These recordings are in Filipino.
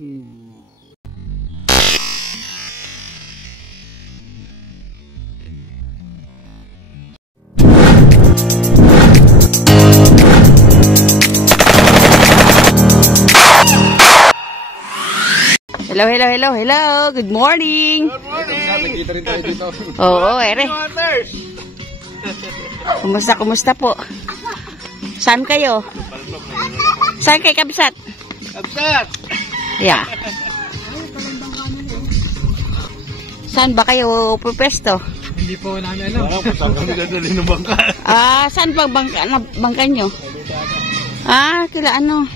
Hello, hello, hello, hello. Good morning. Good morning. Nakita rin tayo dito. Oo, ere. Kumusta po? Saan kayo? Saan kayo, Kabsat? Kabsat! Yeah. Saan ba kayo pupesto? Hindi po namin alam. Wala po, saan kami dadali ng bangka. Saan ba bangka nyo? Kila ano?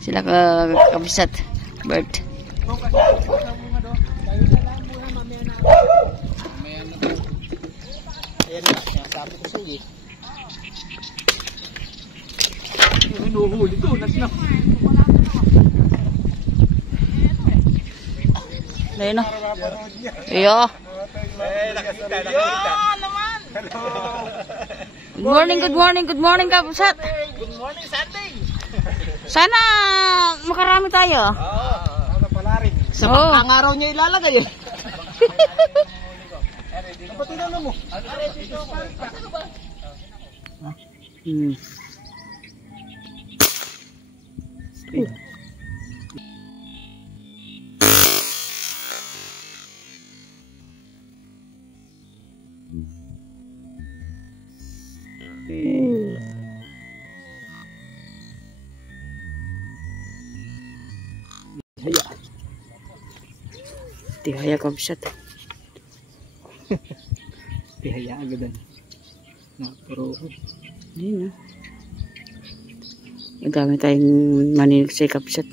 Sila Kabsat. Bert. Ayan na, sabi ko sa'yo. Hinuhuli to, nasnak. Ayun o. Iyo. Nakita. Good morning, Kabsat. Good morning, Sunday. Sana makarami tayo. Ano pala rin. So, ang araw niya ilalagay eh. Kapag tinanong mo. Tihaya Kabsat. Tihaya agad na pero Ayun na. Nagamit tayong manilig sa Kabsat.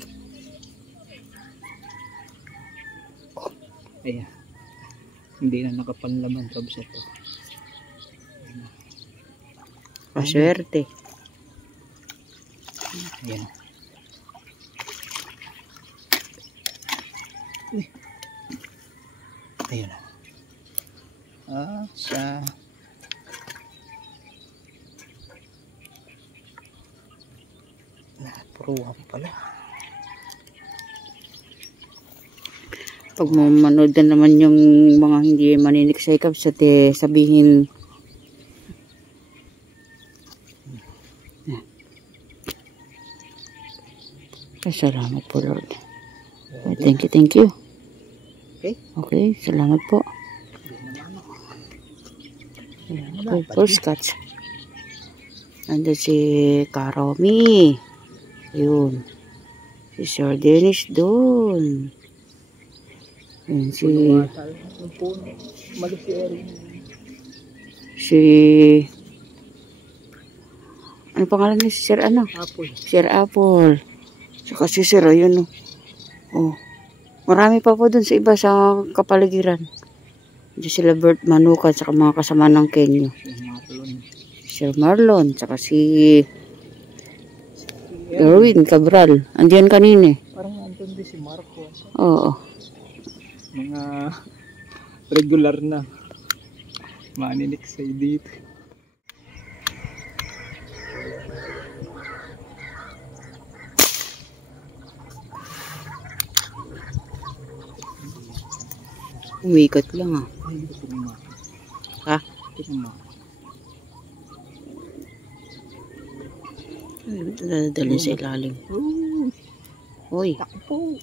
ayan. Hindi na nakapanlaban Kabsat to. Paswerte. Ayan. Ayan na. Sa napuruhan pala. Pag manood na naman yung mga hindi manilig sa Kabsat, sabihin salamat po, Lord. Thank you. Okay, salamat po. First cuts. Nandun si Karomi. Yun. Si Sir Dennis doon. Yun ano pangalan niya? Si Sir ano? Apple. Sir Apple. Saka si Sir, ayun oh. Marami pa po dun sa iba sa kapaligiran. Diyan sila Bert Manukan saka mga kasama ng Kenyo. Sir Marlon saka si Erwin Cabral. Andiyan kanina. Parang andun din si Marco. Oo. Mga regular na maninik sa dito. Umikot lang Ha? Dadalhin sa ilalim. Uy. Takpo.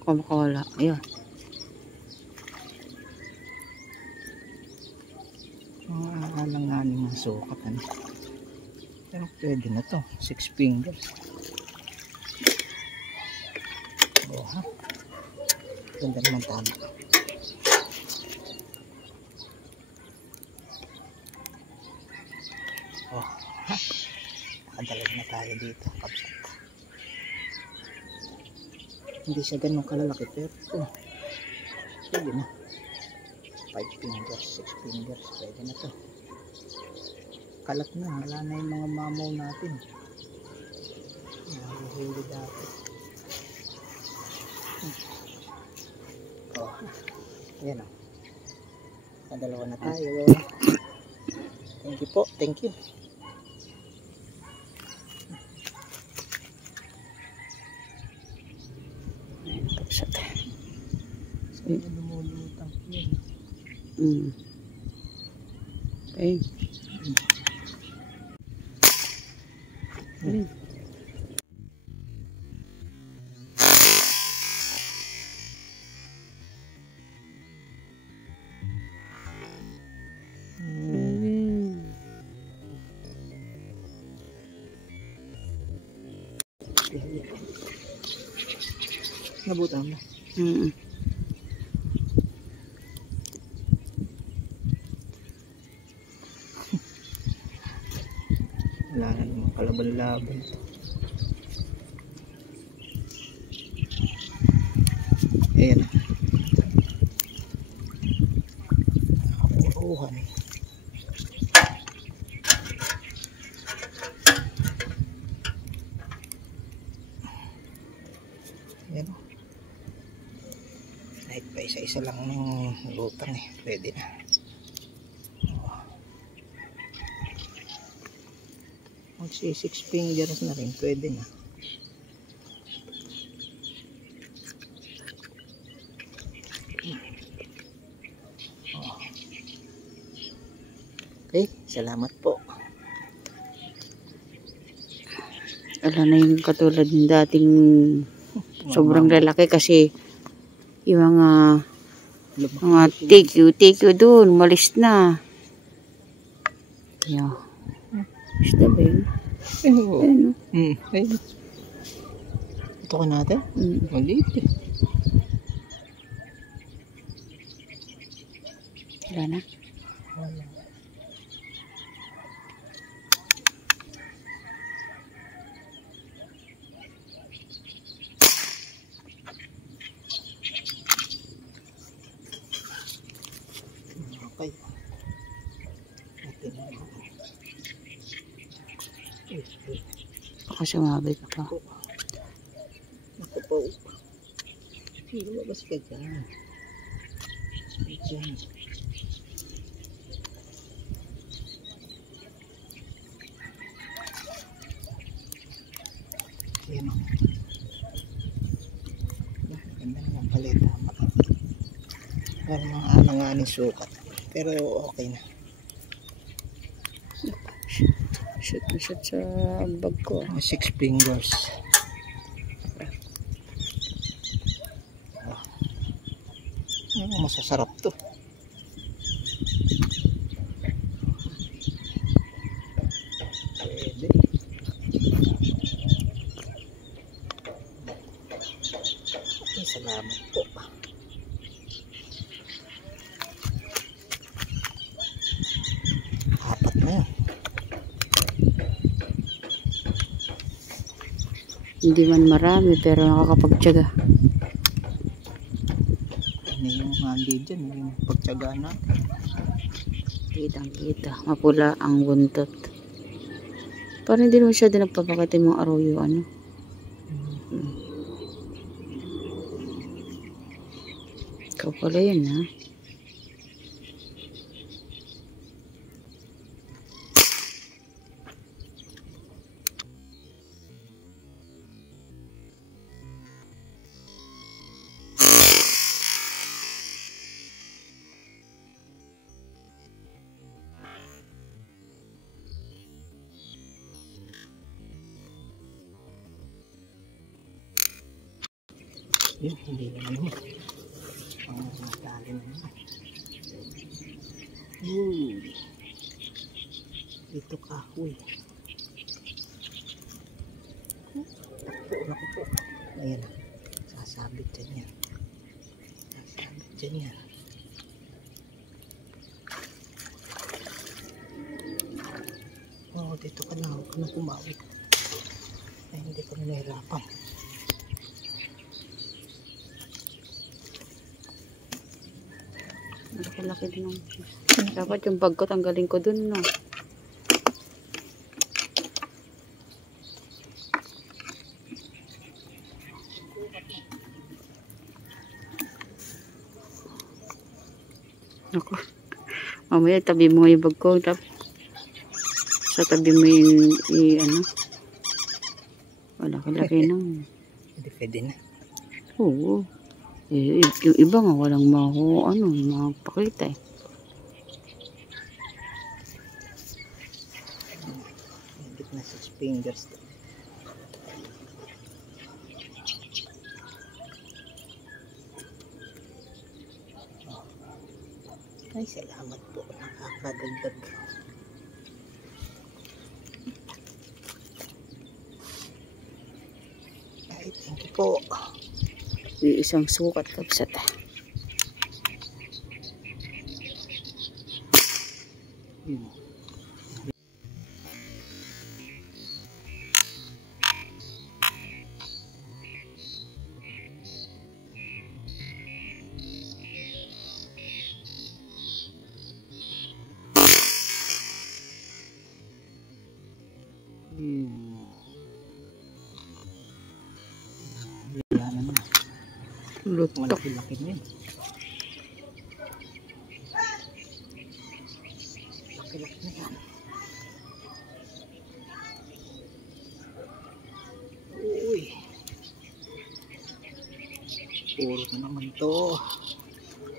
Kumakawala. Ayan. Alanganin ng sukat. Pero pwede na to. 6 fingers. Ha? Ganda naman tama. Ha? Nakadalag na tayo dito. Kabsat. Hindi siya ganun kalalaki pero pwede na. 5 fingers, 6 fingers. Pwede na to. Kalat na. Wala na yung mga mamaw natin. Nahuhuli dati. Ayan o. Kadalawa na tayo. Thank Sige po, thank you. Tapos Saan na lumulutang yun? Okay. Nabutan mo. Wala na naman kalaban-laban. Ayan. Nakapuruhan. Ayan. Kahit pa isa-isa lang ng lutang eh. Pwede na. Magsi 6 fingers na rin, pwede na. Okay, salamat po. Wala na yung katulad ng dating sobrang lalaki kasi yung mga take you doon, malis na. Yeah. Isda ba yun? Oo. Ayun. Ayun. Ito ka natin? Maliit eh. Wala na. Wala. Okay. Baka sumabay ka pa. Ako po. Lumabas ka dyan. Dyan. Ayan o. Ganda naman paleta. Parang mga alanganin sukat. Pero okay na. Shoot na shoot sa bag ko. 6 fingers. Masasarap to. Pwede. Okay, salamat po. Apat na yun. Hindi man marami pero nakakapagtyaga. Ano yung handi dyan, yung pagtsagaan natin. Kitang-kita. Mapula ang buntot. Parang hindi naman siya din nagpapakita mong arroyo ano. Ikaw pala yun ha. Yun, hindi naman yun. Ang matalim naman. Dito kahoy. Takpo po. Ayan. Sasabit dyan yan. Sasabit dyan yan. Oo, dito ka na. Huwag ka na kumawit. Ay, hindi ka na nahirapan. Malaki din ang... Dapat yung bag ko tanggalin ko dun no. Ako. Mamaya tabi mo yung bag ko. Sa tabi mo yung, ano, malaki-laki nang. Pwede na. Oo. Yung iba nga walang makapakita eh. Higit na 6 fingers. Ay, salamat po. Nakakadagdag. Ay, thank you po. Isang sukat kabsat. Wala na. Lutok. Malaki-laki na yun. Laki-laki na yan. Uy. Puro na naman to.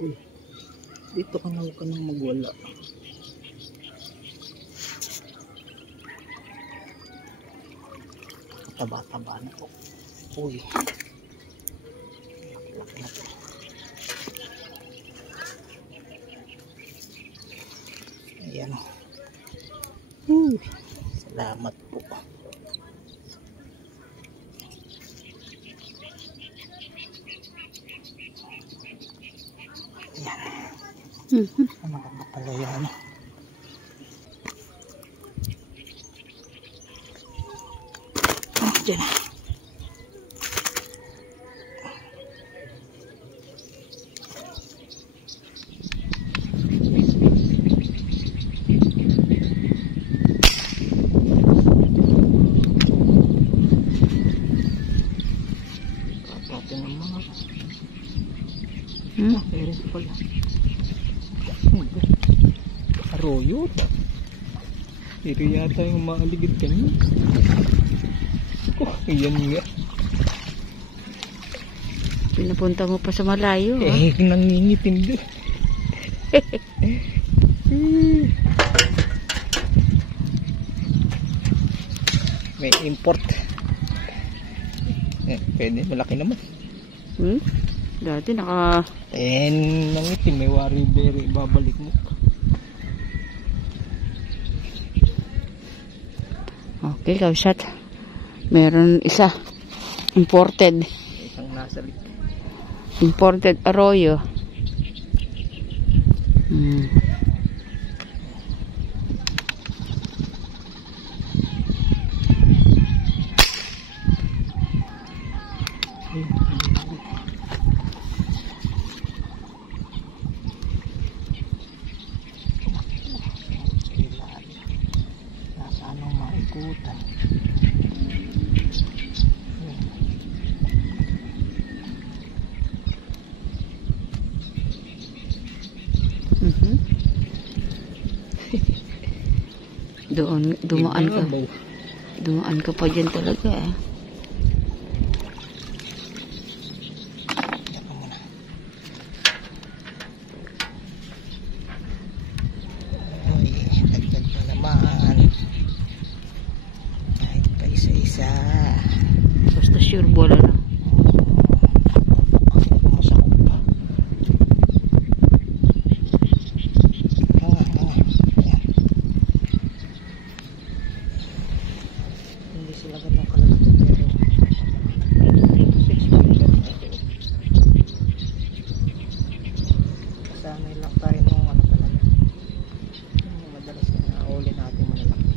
Uy. Dito ka na, huwag ka nang magwala. Taba-taba na to. Uy. Laki na to. Ayan o. Salamat po. Ayan. Maganda pala yung ano. Diyan na. Kapate ng mga meron pala arroyo. Ito yata yung maaligid kanina. Oh, yan nga. Pinapunta mo pa sa malayo. Nangingitim doon. May import. Pwede, malaki naman. Dati nangitim, may wari berry, babalik mo. Okay, kabsat. Meron isa. Imported. Isang nasa lik. Imported arroyo. Nasa anong maikutan. Dumaan ka pa dyan talaga eh. Uy, dagdag na naman. Kahit pa isa-isa. Basta sure bola na. Masakot pa. Yan. Hindi sila ganun kalalaki pero 6 fingers na ito. Kasanay lang tayo nung ano talaga. Madalas na nauli natin malalaki.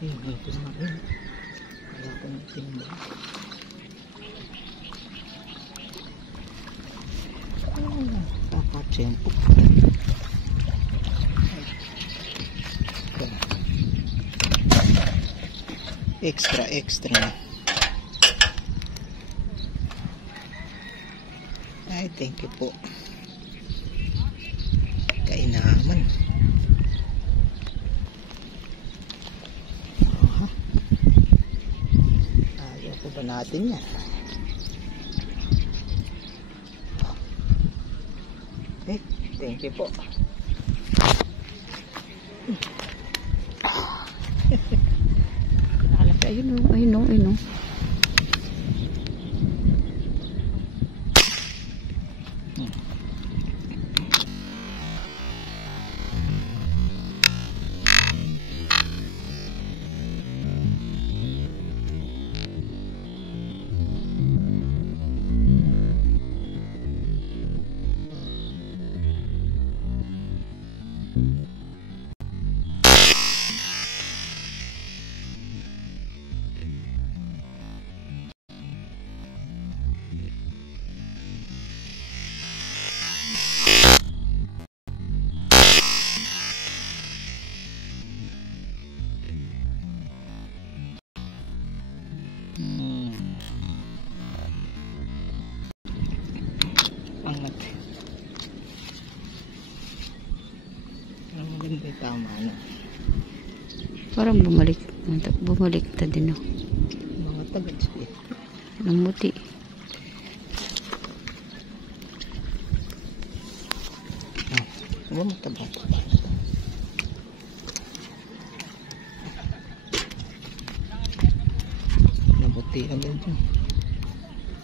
Ito na rin. Kaya ko ng timba. Kakatsempo. Extra. Ay, thank you po. Kainaman. Ayaw po ba natin yan? Thank you po. Ayun. Angat. Ang maganda tama ano. Parang bumalik ta din, no? Mga tagad siya. Namuti. Mataba. Namuti agad dyan.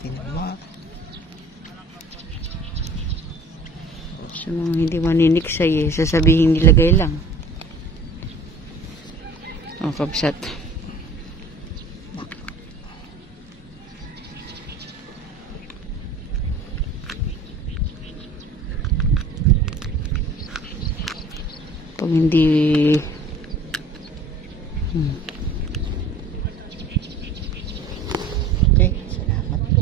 Tinama. Sa mga hindi maniniksay, sasabihin nilagay lang. O, kabsat. Pag hindi Okay, salamat po.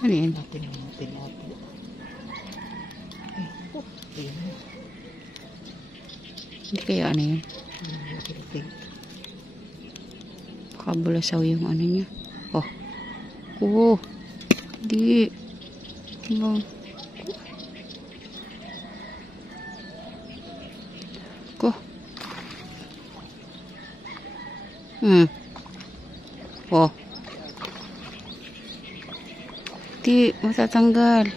ano yan? Natin ang tinapo. Ayun. Hindi kaya ano yan? Pakabulasaw yung ano niya. Oh. Di. Ano? Ko. Oh. Di, matatanggal.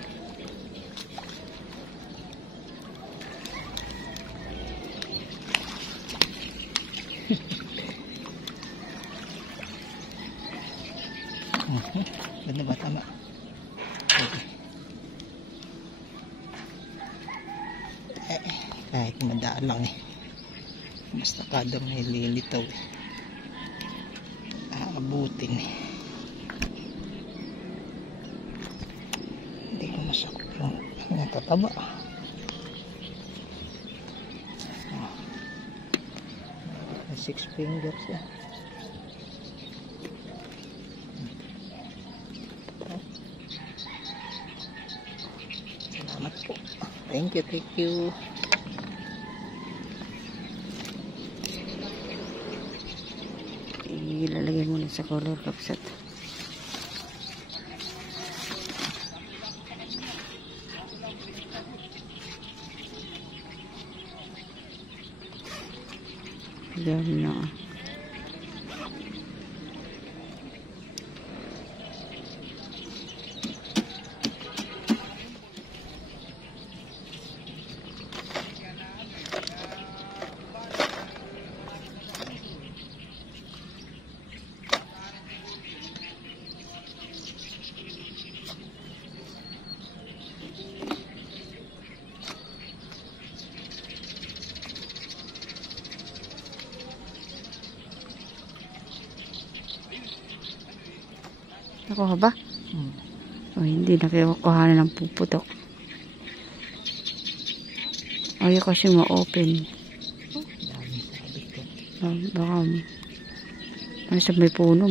Ganda ba? Tama. Okay. Kahit madaan lang basta kada may lilitaw aabutin hindi ko masakot yung natataba. 6 fingers yan. Salamat po. Thank you. Ilalagay muna sa color kapsat. Dami na. Nakuha ba? O hindi, nakikuha na ng puputok. Ayaw kasi ma-open. Baka nasa may puno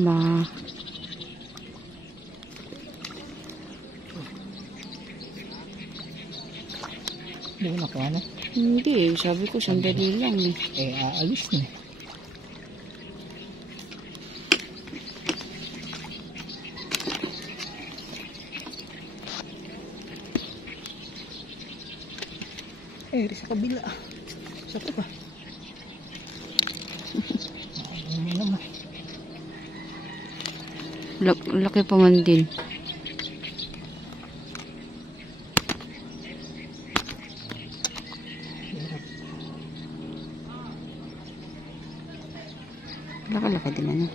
Hindi ko nakuha na. Hindi, sabi ko sandali lang eh. Aalis na. Sa kabila. Sa ito pa. Ano naman. Laki pa man din. Laki din ano.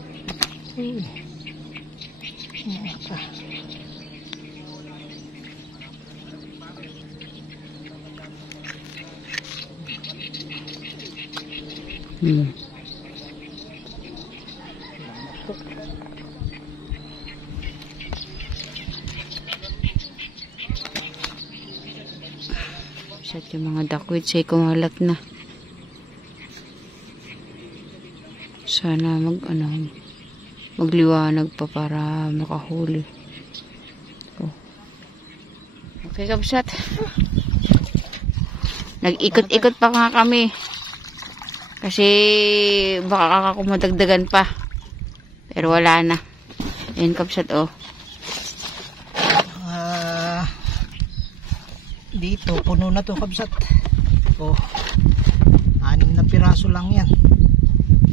Sa yung mga dakwit say kumalat na. Sana magliwanag pa para makahuli. Oh. Okay, kabsat. Nag-ikot-ikot pa nga kami. Kasi baka madagdagan pa. Pero wala na. Ayan, kabsat, oh. Dito, puno na to, kabsat. Oh, 6 na piraso lang yan.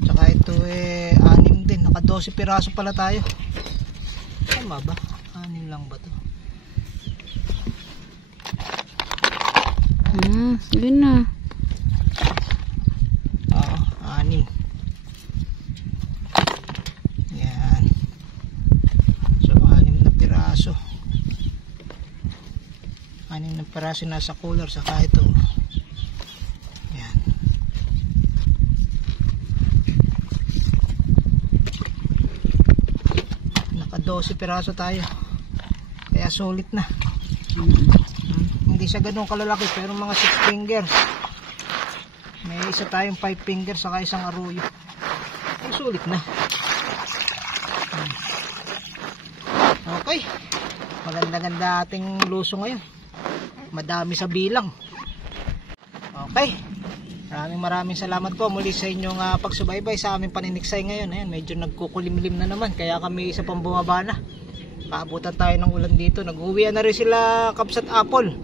Tsaka ito 6 din. Naka 12 piraso pala tayo. Tama ba? 6 lang ba to? Yun na. Oo, 6. Yan. So, 6 na piraso. 6 na piraso nasa cooler. Saka ito. Yan. Naka 12 piraso tayo. Kaya sulit na. Hindi siya ganun kalalaki pero mga 6 fingers. May isa tayong 5 fingers saka isang arroyo. Ay, sulit na. Okay. Maganda-ganda ating luso ngayon. Madami sa bilang. Okay. Maraming salamat po muli sa inyong pagsubaybay sa aming paniniksay ngayon. Ayan, medyo nagkukulimlim na naman kaya kami isa pang bumaba na. Kaabutan tayo ng ulan dito. Nag-uwian na rin sila Kabsat Apple.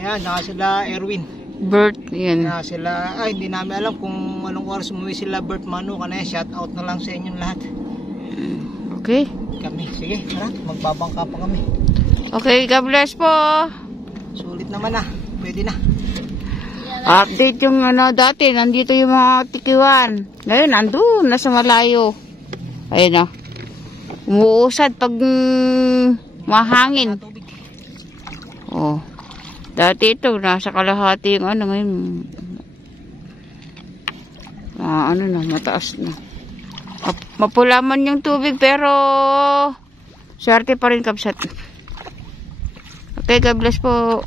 Ayan, naka sila Erwin. Bert, yan. Sila, hindi namin alam kung anong oras umuwi sila Bert Manu. Kana shout out na lang sa inyong lahat. Okay. Kami, sige, tara, magbabangka pa kami. Okay, God bless po. Sulit naman na, pwede na. Update yung dati, nandito yung mga tikiwan. Ngayon, nandun, nasa malayo. Ayun na. Umuusad pag mahangin. Oh. Dati ito, nasa kalahati yung ngayon. Mataas na. Mapula man yung tubig, pero swerte pa rin, kabsat. Okay, God bless po.